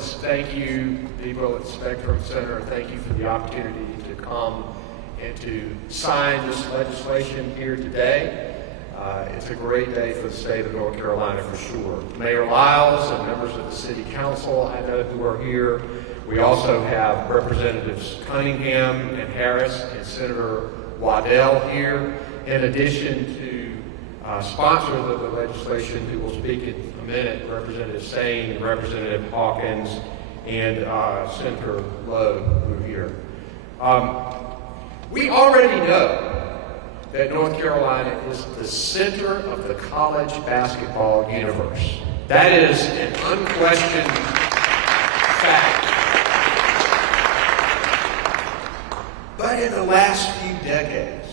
Hornets, thank you, people at Spectrum Center, thank you for the opportunity to come and to sign this legislation here today. It's a great day for the state of North Carolina for sure. Mayor Lyles and members of the City Council I know who are here. We also have Representatives Cunningham and Harris and Senator Waddell here, in addition to sponsors of the legislation who will speak in a minute, Representative Sane and Representative Hawkins and Senator Lowe who are here. We already know that North Carolina is the center of the college basketball universe. That is an unquestioned fact. But in the last few decades,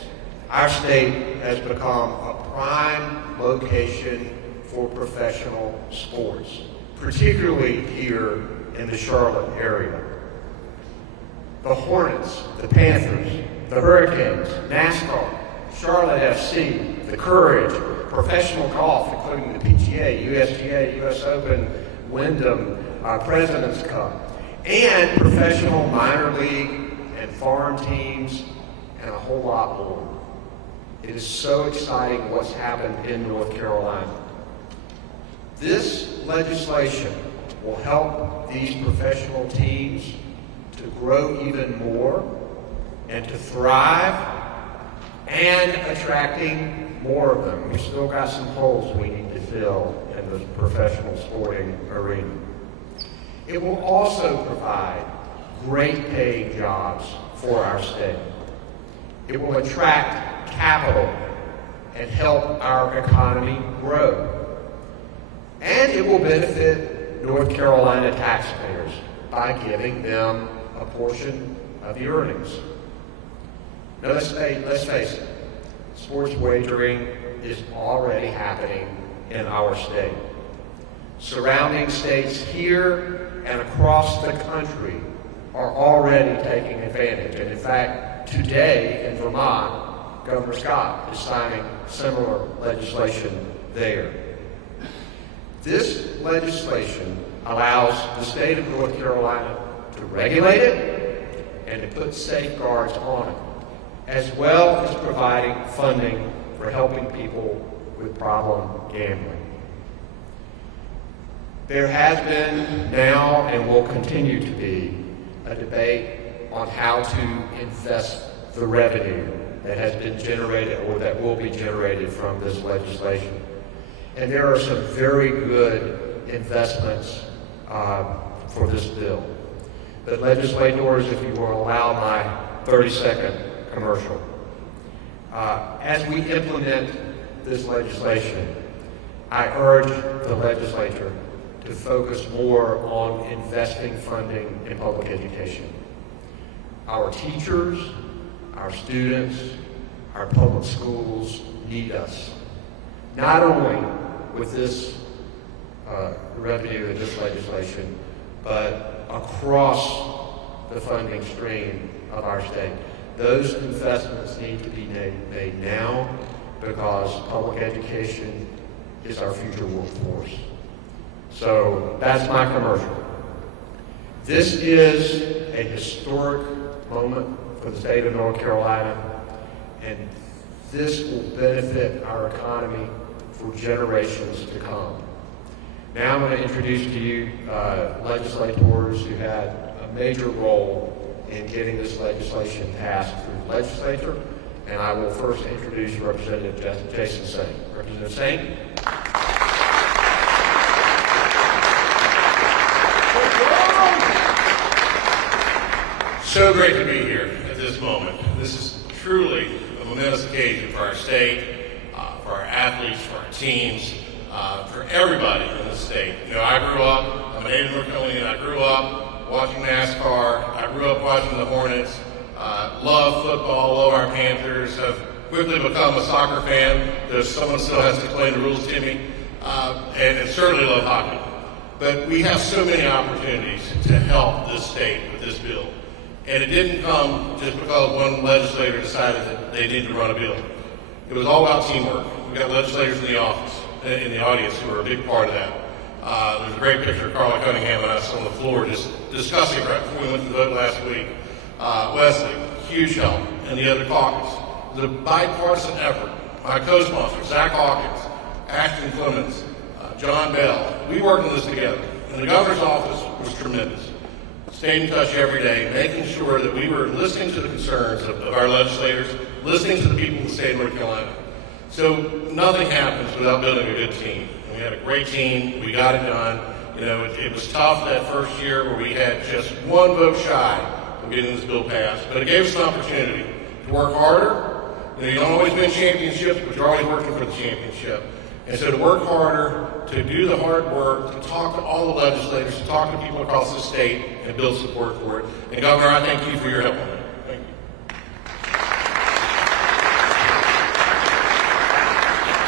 our state has become a prime location for professional sports, particularly here in the Charlotte area. The Hornets, the Panthers, the Hurricanes, NASCAR, Charlotte FC, the Courage, professional golf, including the PGA, USGA, US Open, Wyndham, President's Cup, and professional minor league and farm teams, and a whole lot more. It is so exciting what's happened in North Carolina. This legislation will help these professional teams to grow even more and to thrive, and attracting more of them. We've still got some holes we need to fill in the professional sporting arena. It will also provide great paying jobs for our state. It will attract capital and help our economy grow. And it will benefit North Carolina taxpayers by giving them a portion of the earnings. Now let's face it, sports wagering is already happening in our state. Surrounding states here and across the country are already taking advantage. And in fact, today in Vermont, Governor Scott is signing similar legislation there. This legislation allows the state of North Carolina to regulate it and to put safeguards on it, as well as providing funding for helping people with problem gambling. There has been now and will continue to be a debate on how to invest the revenue that has been generated or that will be generated from this legislation. And there are some very good investments for this bill. But legislators, if you will allow my 30-second commercial. As we implement this legislation, I urge the legislature to focus more on investing funding in public education. Our teachers, our students, our public schools need us, not only with this revenue and this legislation, but across the funding stream of our state. Those investments need to be made now because public education is our future workforce. So that's my commercial. This is a historic moment for the state of North Carolina, and this will benefit our economy for generations to come. Now I'm going to introduce to you legislators who had a major role in getting this legislation passed through the legislature, and I will first introduce Representative Jason Sane. Representative Sane. So great to be here at this moment. This is truly a momentous occasion for our state, for our athletes, for our teams, for everybody in the state. You know, I grew up, I'm a native North Carolinian, I grew up watching NASCAR, I grew up watching the Hornets, love football, love our Panthers, have quickly become a soccer fan. There's someone still has to explain the rules to me, and certainly love hockey. But we have so many opportunities to help this state with this bill. And it didn't come just because one legislator decided that they needed to run a bill. It was all about teamwork. We got legislators in the audience who are a big part of that. There's a great picture of Carla Cunningham and us on the floor just discussing right before we went to the vote last week. Wesley, huge help, and the other caucus. It was a bipartisan effort. My co-sponsor, Zach Hawkins, Ashton Clemens, John Bell, we worked on this together. And the governor's office was tremendous. Staying in touch every day, making sure that we were listening to the concerns of our legislators, listening to the people of the state of North Carolina. So nothing happens without building a good team. And we had a great team. We got it done. You know, it was tough that first year where we had just one vote shy of getting this bill passed, but it gave us an opportunity to work harder. You know, you don't always win championships, but you're always working for the championship. And so to work harder, to do the hard work, to talk to all the legislators, to talk to people across the state, and build support for it. And Governor, I thank you for your help on that. Thank you.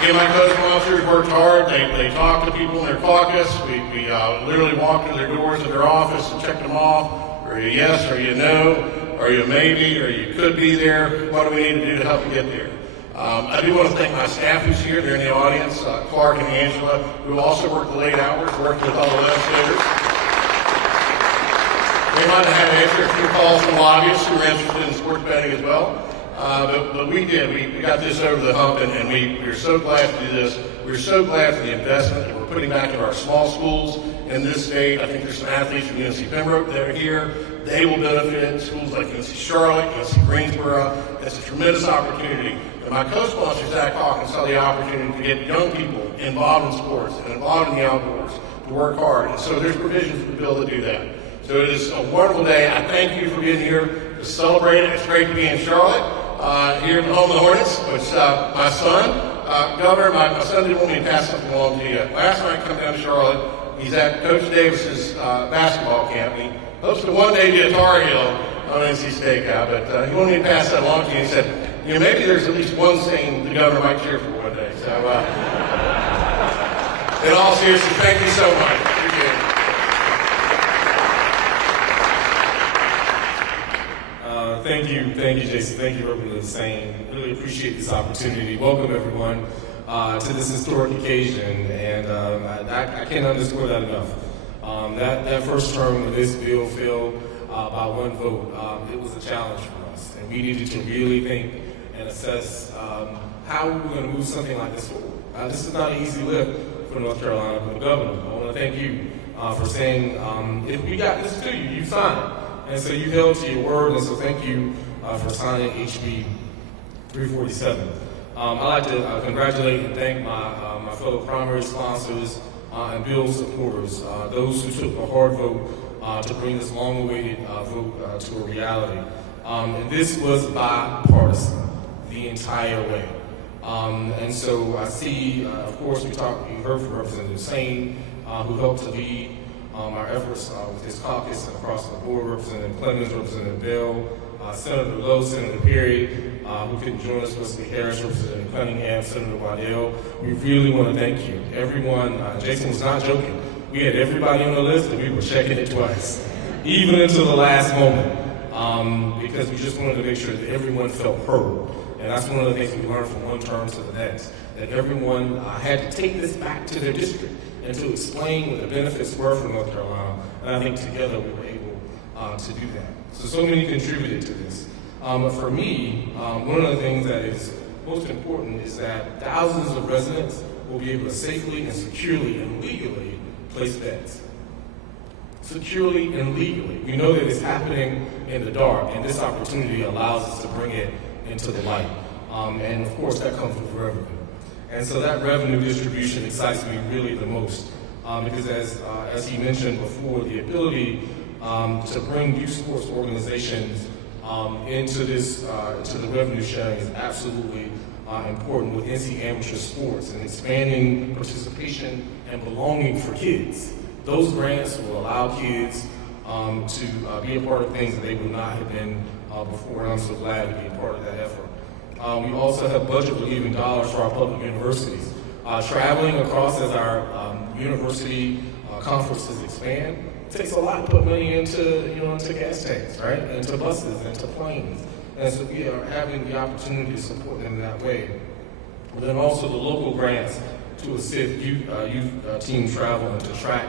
Again, my co-sponsors worked hard. They talked to people in their caucus. We literally walked to their doors of their office and checked them off. Are you a yes? Are you a no? Are you a maybe? Or you could be there? What do we need to do to help you get there? I do want to thank my staff who's here. They're in the audience, Clark and Angela, who also worked the late hours, working with all the legislators. We might have had to answer a few calls from lobbyists who were interested in sports betting as well. But we did. We got this over the hump, and we were so glad to do this. We're so glad for the investment that we're putting back into our small schools in this state. I think there's some athletes from UNC Pembroke that are here. They will benefit. Schools like UNC Charlotte, UNC Greensboro. It's a tremendous opportunity. And my co-sponsor, Zach Hawkins, saw the opportunity to get young people involved in sports and involved in the outdoors to work hard. And so there's provisions for the bill to do that. So it is a wonderful day. I thank you for being here to celebrate it. It's great to be in Charlotte, here at the home of the Hornets, which my son, Governor, my son didn't want me to pass something along to you. Last night, come down to Charlotte. He's at Coach Davis's basketball camp. He hopes to one day be a Tar Heel on NC State guy, but he wanted me to pass that along to you. He said, you know, maybe there's at least one thing the governor might cheer for one day. So, in all seriousness, thank you so much. Appreciate it. Thank you, Jason. Thank you for everything you're saying. Really appreciate this opportunity. Welcome everyone to this historic occasion, and I can't underscore that enough. That first term of this bill failed by one vote. It was a challenge for us, and we needed to really think and assess how we were going to move something like this forward. This is not an easy lift for North Carolina, but the governor. I want to thank you for saying, if we got this to you, you signed. And so you held to your word, and so thank you for signing HB 347. I'd like to congratulate and thank my fellow primary sponsors and bill supporters, those who took the hard vote to bring this long-awaited vote to a reality. And this was bipartisan the entire way. And so I see, of course, you heard from Representative Sain, who helped to lead our efforts with his caucus and across the board, Representative Clemens, Representative Bell, Senator Lowe, Senator Perry, who couldn't join us, Wesley Harris, Representative Cunningham, Senator Waddell. We really want to thank you. Everyone, Jason was not joking. We had everybody on the list and we were checking it twice, even until the last moment, because we just wanted to make sure that everyone felt heard. And that's one of the things we learned from one term to the next, that everyone had to take this back to their district and to explain what the benefits were for North Carolina. And I think together we were able to do that. So many contributed to this. But for me, one of the things that is most important is that thousands of residents will be able to safely and securely and legally place bets. Securely and legally. We know that it's happening in the dark, and this opportunity allows us to bring it into the light. And of course, that comes with revenue. And so that revenue distribution excites me really the most, because as he mentioned before, the ability to bring youth sports organizations into the revenue sharing is absolutely important with NC amateur sports and expanding participation and belonging for kids. Those grants will allow kids to be a part of things that they would not have been before, and I'm so glad to be a part of that effort. We also have budget relieving dollars for our public universities. Traveling across as our university conferences expand, it takes a lot to put money into gas tanks, right? Into buses, into planes. And so we are having the opportunity to support them that way. But then also the local grants to assist youth team travel and to track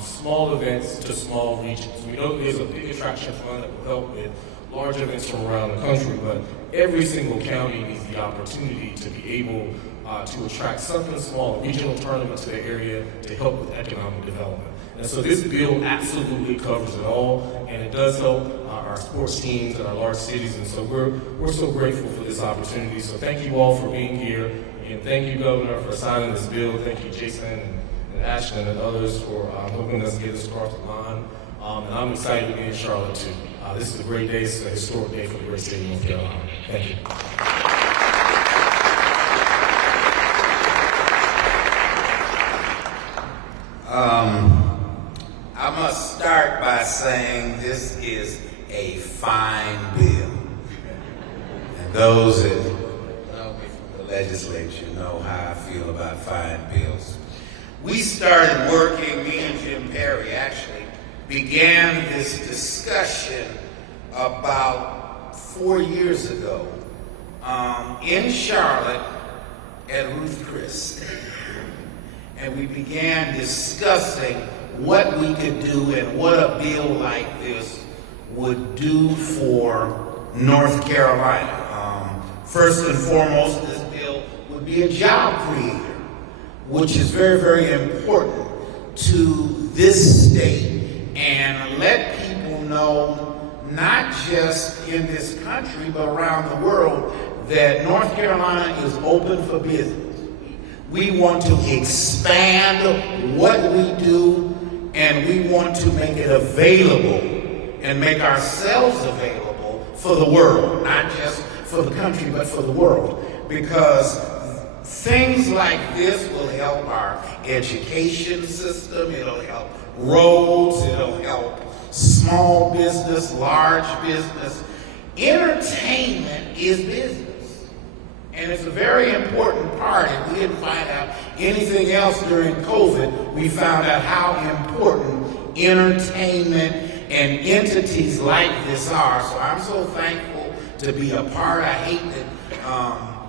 small events to small regions. We know there's a big attraction fund that will help with large events from around the country, but every single county needs the opportunity to be able to attract something small, a regional tournament to their area to help with economic development. And so this bill absolutely covers it all, and it does help our sports teams in our large cities, and so we're so grateful for this opportunity. So thank you all for being here, and thank you, Governor, for signing this bill. Thank you, Jason and Ashton and others for helping us get this across the line. And I'm excited to be in Charlotte too. This is a great day. It's a historic day for the great state of North Carolina. Thank you. I must start by saying this is a fine bill. And those that know me from the legislature know how I feel about fine bills. We started working, me and Jim Perry actually began this discussion about 4 years ago in Charlotte at Ruth Chris. And we began discussing what we could do and what a bill like this would do for North Carolina. First and foremost, this bill would be a job creator, which is very, very important to this state, and let people know, not just in this country, but around the world, that North Carolina is open for business. We want to expand what we do, and we want to make it available and make ourselves available for the world, not just for the country, but for the world. Because things like this will help our education system, it'll help roads, it'll help small business, large business. Entertainment is business. And it's a very important part. If we didn't find out anything else during COVID, we found out how important entertainment and entities like this are. So I'm so thankful to be a part. I hate that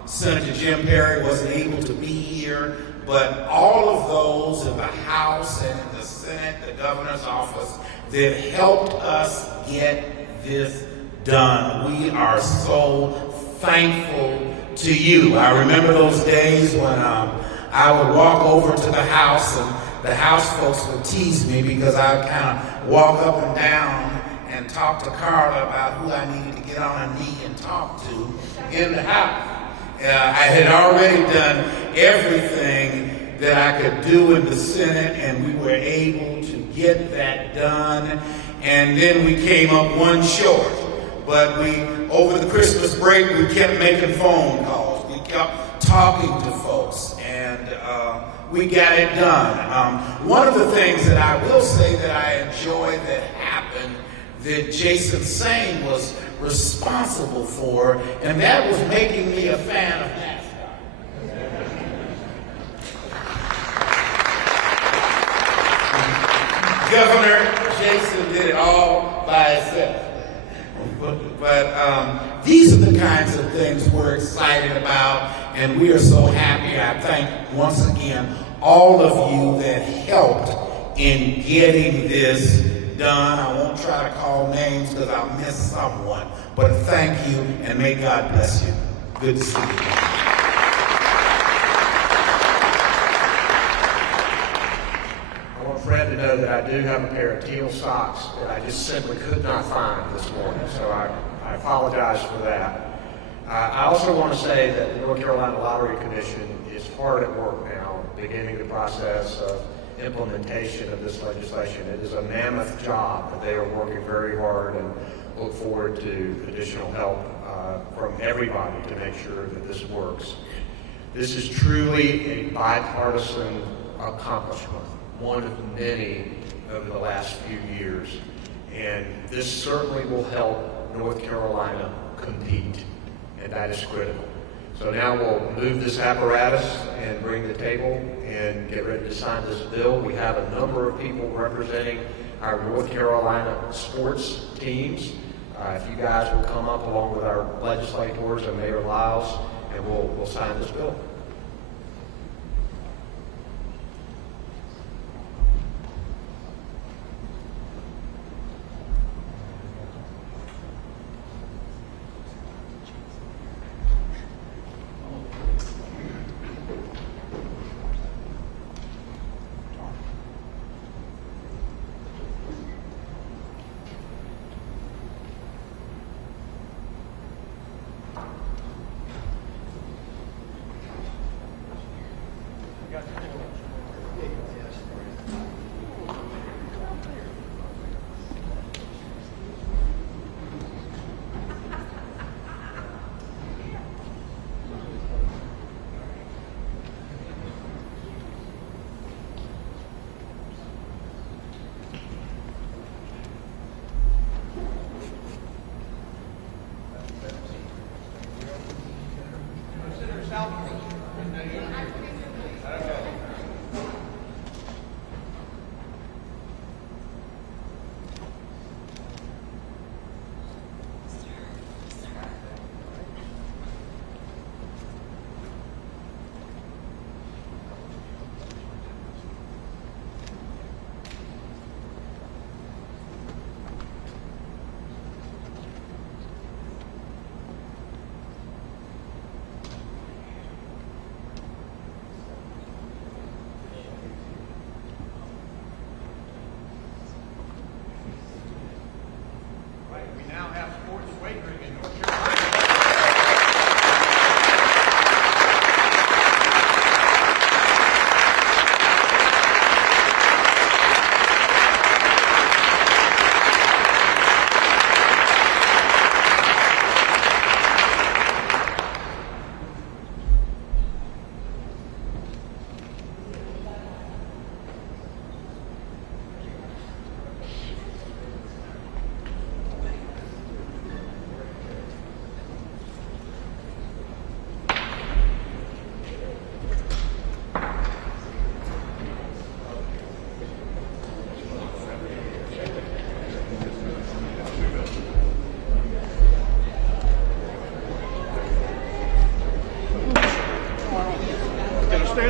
Senator Jim Perry wasn't able to be here, but all of those in the House and in the Senate, the governor's office, that helped us get this done. We are so thankful to you. I remember those days when I would walk over to the House, and the House folks would tease me because I would kind of walk up and down and talk to Carla about who I needed to get on a knee and talk to in the House. I had already done everything that I could do in the Senate, and we were able to get that done. And then we came up one short. But over the Christmas break, we kept making phone calls. We kept talking to folks, and we got it done. One of the things that I will say that I enjoyed that happened, that Jason Sane was responsible for, and that was making me a fan of NASCAR. Governor Jason did it all by himself. But these are the kinds of things we're excited about, and we are so happy. I thank once again all of you that helped in getting this done. I won't try to call names because I'll miss someone, but thank you, and may God bless you. Good to see you. Fred to know that I do have a pair of teal socks that I just simply could not find this morning, so I apologize for that. I also want to say that the North Carolina Lottery Commission is hard at work now, beginning the process of implementation of this legislation. It is a mammoth job, but they are working very hard, and look forward to additional help from everybody to make sure that this works. This is truly a bipartisan accomplishment, one of many over the last few years, and this certainly will help North Carolina compete, and that is critical. So now we'll move this apparatus and bring the table and get ready to sign this bill. We have a number of people representing our North Carolina sports teams. If you guys will come up along with our legislators and Mayor Lyles, and we'll sign this bill.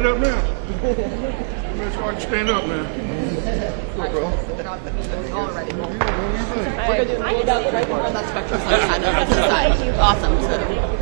stand up now. Make sure I can stand up now. All ready. We're going to do right on that spectrum. Awesome. So, okay.